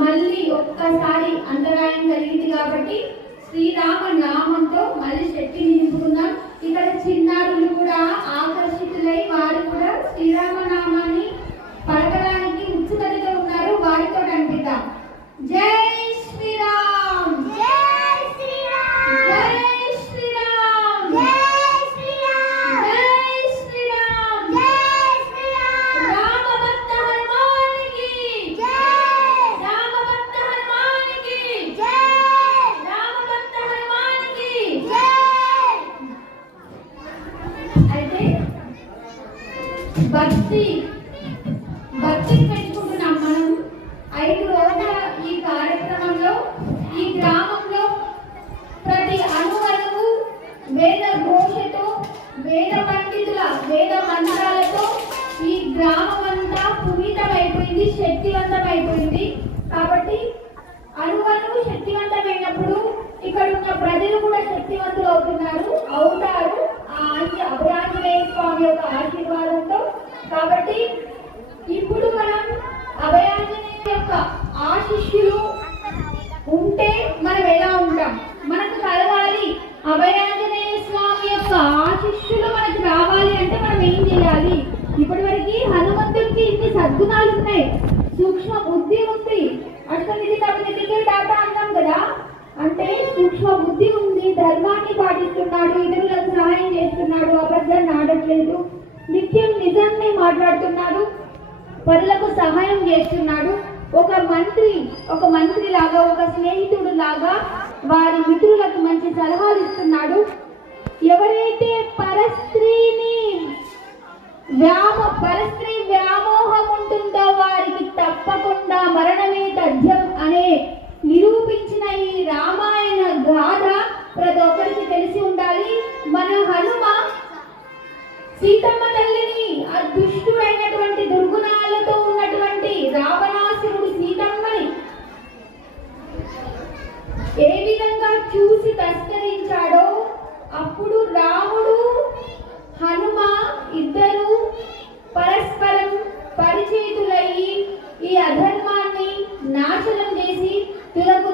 మళ్ళీ ఒక్కసారి అంతరాయం కలిగింది కాబట్టి శ్రీరామ నామంతో మళ్ళీ శక్తిని నింపుకున్నాం. ఇక్కడ చిన్నారులు కూడా ఆకర్షితులై వారు కూడా శ్రీరామ నామాన్ని పలకడానికి ఉత్సుకతతో ఉన్నారు. వారితో అనిపిద్దాం. జై శ్రీరామ్, జై శ్రీరామ్, జై శ్రీరామ్, జై శ్రీరామ్, జై శ్రీరామ్, జై శ్రీరామ్. రామభక్త హనుమానికి జై, రామభక్త హనుమానికి జై, రామభక్త హనుమానికి. జై. అయితే భక్తి పెంచుకుంటున్నాం మనం 5 రోజుల ఈ కార్యక్రమంలో. ఈ గ్రామంలో ప్రతి అణువణువు వేద ఘోషతో, వేద పండితుల వేద మంత్రాలతో ఈ గ్రామం అంతా పునీతమైపోయింది, శక్తివంతమైపోయింది. కాబట్టి అణువణువు శక్తివంతమైనప్పుడు ఇక్కడ ఉన్న ప్రజలు కూడా శక్తివంతులు అవుతారు అభయాంజనేయ స్వామి యొక్క ఆశీర్వాదంతో. కాబట్టి ఇప్పుడు మనం అభయాంజనేయ యొక్క ఆశీస్సులు ఉంటే మనం ఎలా ఉంటాం? మనకు కలవాలి అభయాంజనేయ స్వామి యొక్క ఆశీస్సులు మనకు రావాలి అంటే మనం ఏం చేయాలి? ఇప్పటి వరకు హనుమంతుడికి ఇన్ని సద్గుణాలు ఉన్నాయి. సూక్ష్మ బుద్ధి ఉంది, అష్టనిధి కవినిధికి డాటా అన్నాం కదా. అంటే సూక్ష్మ బుద్ధి ఉంది, ధర్మాన్ని పాటిస్తున్నాడు, ఇతరులకు సహాయం చేస్తున్నాడు, అబద్ధాన్ని ఆడట్లేదు, నిత్యం నిజాన్ని మాట్లాడుతున్నాడు, పరులకు సహాయం చేస్తున్నాడు. ఒక మంత్రి లాగా, ఒక స్నేహితుడు లాగా వారి మిత్రులకు మంచి సలహాలు ఇస్తున్నాడు. ఎవరైతే పరస్త్రీ వ్యామోహం ఉంటుందో వారికి తప్పకుండా మరణమే తథ్యం అనే నిరూపించిన ఈ రామాయణ గాథ ప్రతి ఒక్కరికి తెలిసి ఉండాలి. మన హనుమ సీతమ్మ తల్లిని ఆ దుష్టుడైనటువంటి దుర్గుణాలతో ఉన్నటువంటి రావణాసురుడు సీతమ్మని ఏ విధంగా చూసి తస్కరించాడో అప్పుడు రాముడు హనుమ ఇద్దరు పరస్పరం పరిచయితులయ్యి ఈ అధర్మాన్ని నాశనం చేసి తులకు